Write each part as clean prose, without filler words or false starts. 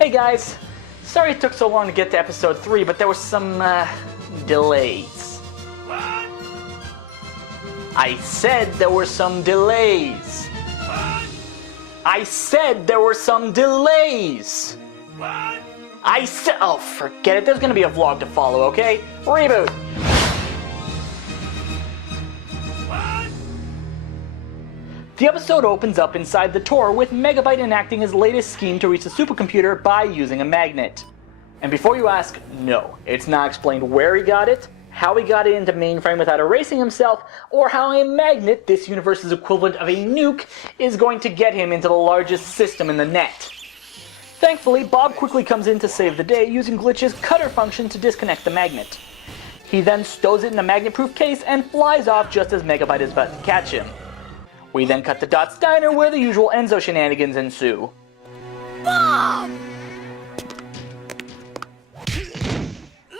Hey guys, sorry it took so long to get to episode 3, but there were some, delays. What? I said there were some delays. What? I said there were some delays. What? Oh, forget it, there's gonna be a vlog to follow, okay? ReBoot! What? The episode opens up inside the tour with Megabyte enacting his latest scheme to reach the supercomputer by using a magnet. And before you ask, no, it's not explained where he got it, how he got it into mainframe without erasing himself, or how a magnet, this universe's equivalent of a nuke, is going to get him into the largest system in the net. Thankfully, Bob quickly comes in to save the day using Glitch's cutter function to disconnect the magnet. He then stows it in a magnet-proof case and flies off just as Megabyte is about to catch him. We then cut to Dot's diner where the usual Enzo shenanigans ensue. Bob!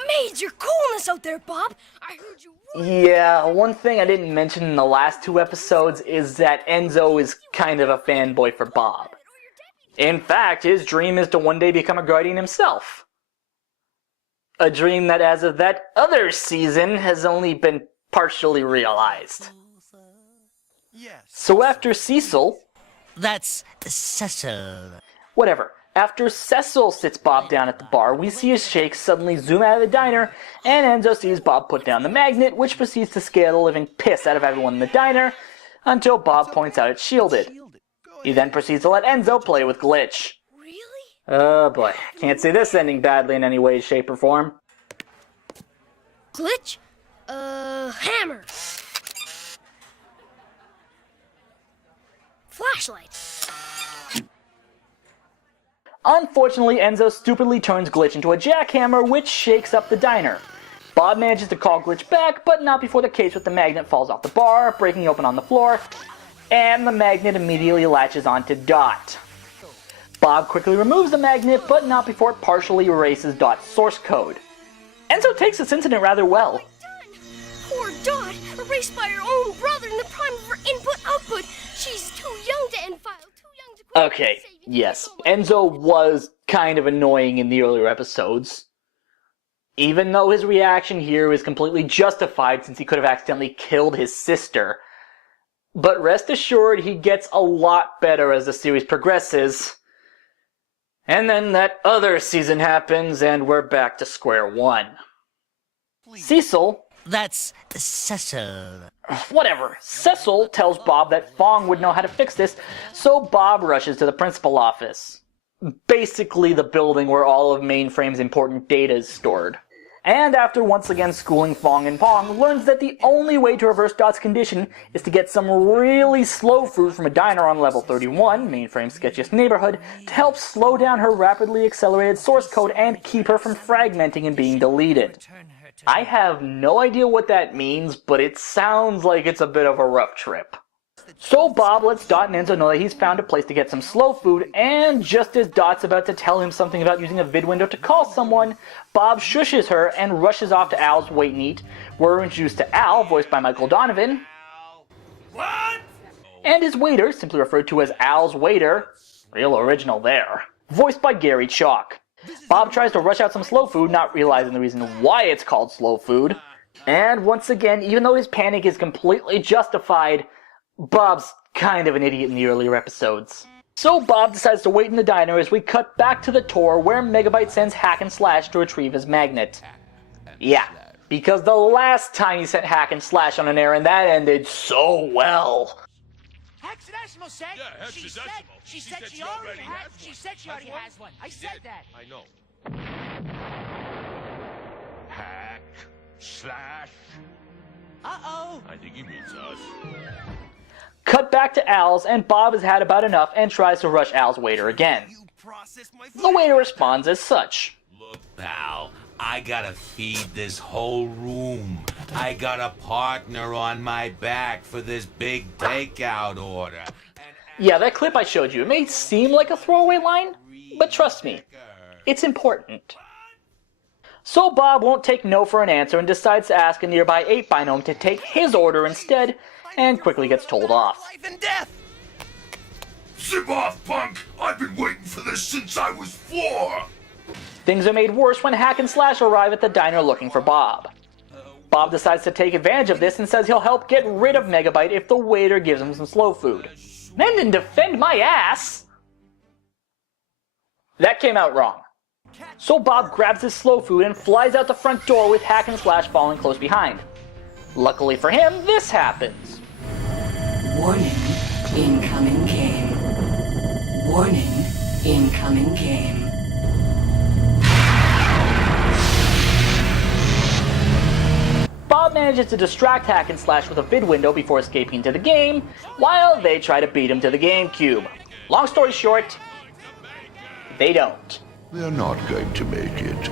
Major coolness out there, Bob! I heard you. Yeah, one thing I didn't mention in the last 2 episodes is that Enzo is kind of a fanboy for Bob. In fact, his dream is to one day become a guardian himself. A dream that, as of that other season, has only been partially realized. Yes. So after Cecil... That's Cecil. Whatever. After Cecil sits Bob down at the bar, we see his shake suddenly zoom out of the diner, and Enzo sees Bob put down the magnet, which proceeds to scare the living piss out of everyone in the diner, until Bob points out it's shielded. He then proceeds to let Enzo play with Glitch. Really? Oh boy, can't see this ending badly in any way, shape, or form. Glitch? Hammer. Flashlight. Unfortunately, Enzo stupidly turns Glitch into a jackhammer, which shakes up the diner. Bob manages to call Glitch back, but not before the case with the magnet falls off the bar, breaking open on the floor, and the magnet immediately latches onto Dot. Bob quickly removes the magnet, but not before it partially erases Dot's source code. Enzo takes this incident rather well. Poor Dot, erased by her own brother in the prime of her input-output. She's too young to end file, too young to quit. Okay, yes, Enzo was kind of annoying in the earlier episodes. Even though his reaction here is completely justified since he could have accidentally killed his sister. But rest assured, he gets a lot better as the series progresses. And then that other season happens, and we're back to square one. Cecil... That's Cecil. Whatever. Cecil tells Bob that Fong would know how to fix this, so Bob rushes to the principal office. Basically the building where all of Mainframe's important data is stored. And after once again schooling Fong and Pong, learns that the only way to reverse Dot's condition is to get some really slow food from a diner on level 31, Mainframe's sketchiest neighborhood, to help slow down her rapidly accelerated source code and keep her from fragmenting and being deleted. I have no idea what that means, but it sounds like it's a bit of a rough trip. So Bob lets Dot and Enzo know that he's found a place to get some slow food, and just as Dot's about to tell him something about using a vid window to call someone, Bob shushes her and rushes off to Al's Wait and Eat, where we're introduced to Al, voiced by Michael Donovan, What? and his waiter, simply referred to as Al's waiter, real original there, voiced by Gary Chalk. Bob tries to rush out some slow food, not realizing the reason why it's called slow food. And once again, even though his panic is completely justified, Bob's kind of an idiot in the earlier episodes. So Bob decides to wait in the diner as we cut back to the tour where Megabyte sends Hack and Slash to retrieve his magnet. Yeah, because the last time he sent Hack and Slash on an errand, that ended so well. Hexadecimal said. Yeah, hexadecimal. She said she already has one. I said that. I know. Hack, slash. Uh-oh. I think he means us. Cut back to Al's, and Bob has had about enough and tries to rush Al's waiter again. The waiter responds as such. Look, pal, I gotta feed this whole room. I got a partner on my back for this big takeout order. Yeah, that clip I showed you, it may seem like a throwaway line, but trust me, it's important. So Bob won't take no for an answer and decides to ask a nearby 8-binome to take his order instead, and quickly gets told off. Life and death! Zip off, punk! I've been waiting for this since I was 4. Things are made worse when Hack and Slash arrive at the diner looking for Bob. Bob decides to take advantage of this and says he'll help get rid of Megabyte if the waiter gives him some slow food. Then didn't defend my ass! That came out wrong. So Bob grabs his slow food and flies out the front door with Hack and Slash following close behind. Luckily for him, this happens. Warning, incoming game. Warning, incoming game. Bob manages to distract Hack and Slash with a vid window before escaping into the game, while they try to beat him to the GameCube. Long story short, they don't. They're not going to make it.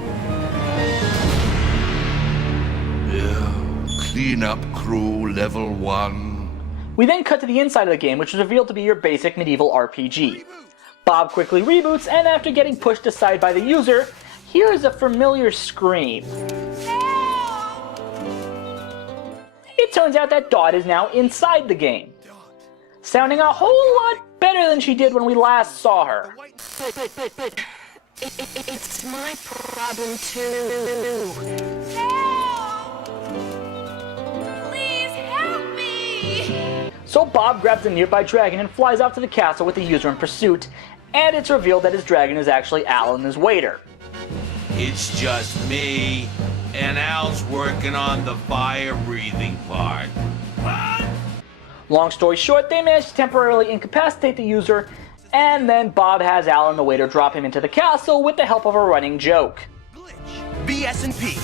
Cleanup crew level 1. We then cut to the inside of the game, which is revealed to be your basic medieval RPG. Bob quickly reboots, and after getting pushed aside by the user, hears a familiar scream. It turns out that Dot is now inside the game, sounding a whole lot better than she did when we last saw her. But it's my problem too. Please help me! So Bob grabs a nearby dragon and flies off to the castle with the user in pursuit, and it's revealed that his dragon is actually Alan, his waiter. It's just me, and Al's working on the fire-breathing part. What? Long story short, they manage to temporarily incapacitate the user, and then Bob has Alan, the waiter, drop him into the castle with the help of a running joke. BS&P.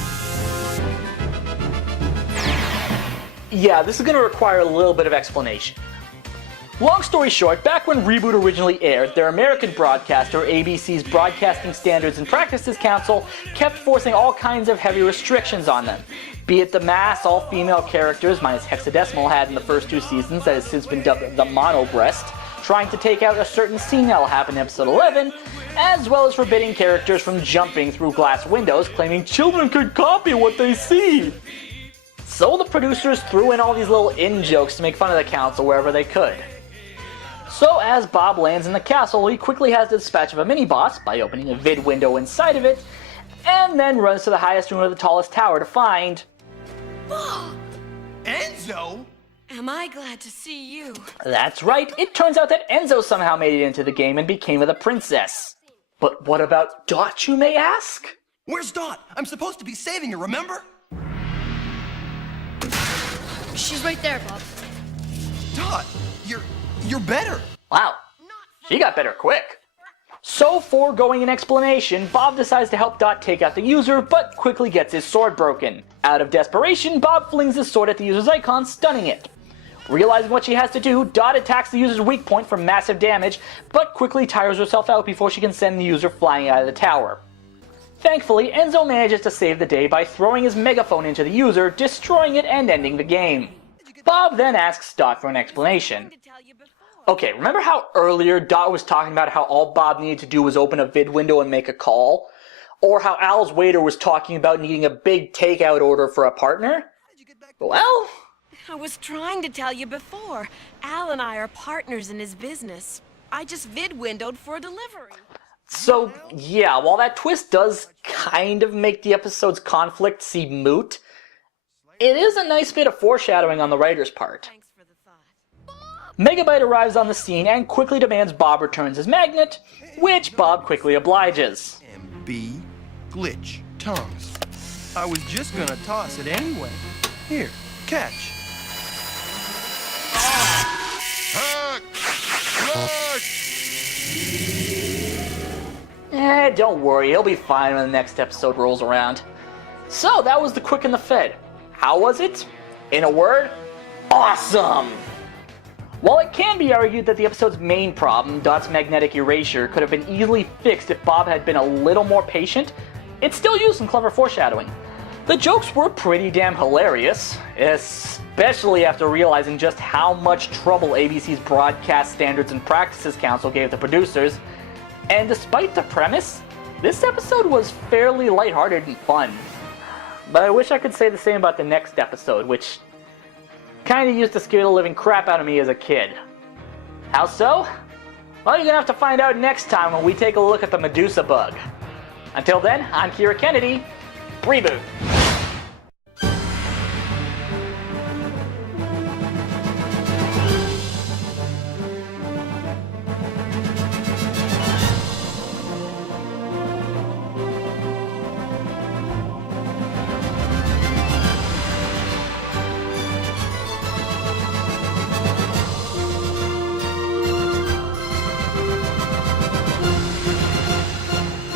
Yeah, this is going to require a little bit of explanation. Long story short, back when ReBoot originally aired, their American broadcaster, ABC's Broadcasting Standards and Practices Council, kept forcing all kinds of heavy restrictions on them. Be it the mass all-female characters, minus Hexadecimal had in the first 2 seasons that has since been dubbed the Mono Breast, trying to take out a certain scene that'll happen in episode 11, as well as forbidding characters from jumping through glass windows, claiming children could copy what they see. So the producers threw in all these little in-jokes to make fun of the council wherever they could. So as Bob lands in the castle, he quickly has the dispatch of a mini-boss by opening a vid window inside of it, and then runs to the highest room of the tallest tower to find... Enzo? Am I glad to see you? That's right, it turns out that Enzo somehow made it into the game and became the princess. But what about Dot, you may ask? Where's Dot? I'm supposed to be saving her, remember? She's right there, Bob. Dot, you're better. Wow, she got better quick. So, foregoing an explanation, Bob decides to help Dot take out the user, but quickly gets his sword broken. Out of desperation, Bob flings his sword at the user's icon, stunning it. Realizing what she has to do, Dot attacks the user's weak point for massive damage, but quickly tires herself out before she can send the user flying out of the tower. Thankfully, Enzo manages to save the day by throwing his megaphone into the user, destroying it and ending the game. Bob then asks Dot for an explanation. Okay, remember how earlier Dot was talking about how all Bob needed to do was open a vid window and make a call? Or how Al's waiter was talking about needing a big takeout order for a partner? Well... I was trying to tell you before. Al and I are partners in his business. I just vid-windowed for a delivery. So, yeah, while that twist does kind of make the episode's conflict seem moot, it is a nice bit of foreshadowing on the writer's part. Thanks for the thought. Megabyte arrives on the scene and quickly demands Bob returns his magnet, which Bob quickly obliges. MB glitch tongues. I was just gonna toss it anyway. Here, catch. Hack! Slash! Don't worry, he'll be fine when the next episode rolls around. So, that was The Quick and the Fed. How was it? In a word, awesome! While it can be argued that the episode's main problem, Dot's magnetic erasure, could have been easily fixed if Bob had been a little more patient, it still used some clever foreshadowing. The jokes were pretty damn hilarious, especially after realizing just how much trouble ABC's Broadcast Standards and Practices Council gave the producers. And despite the premise, this episode was fairly lighthearted and fun. But I wish I could say the same about the next episode, which kinda used to scare the living crap out of me as a kid. How so? Well, you're gonna have to find out next time when we take a look at the Medusa bug. Until then, I'm Kira Kennedy. ReBoot.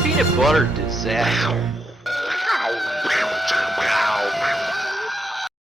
Peanut butter disaster.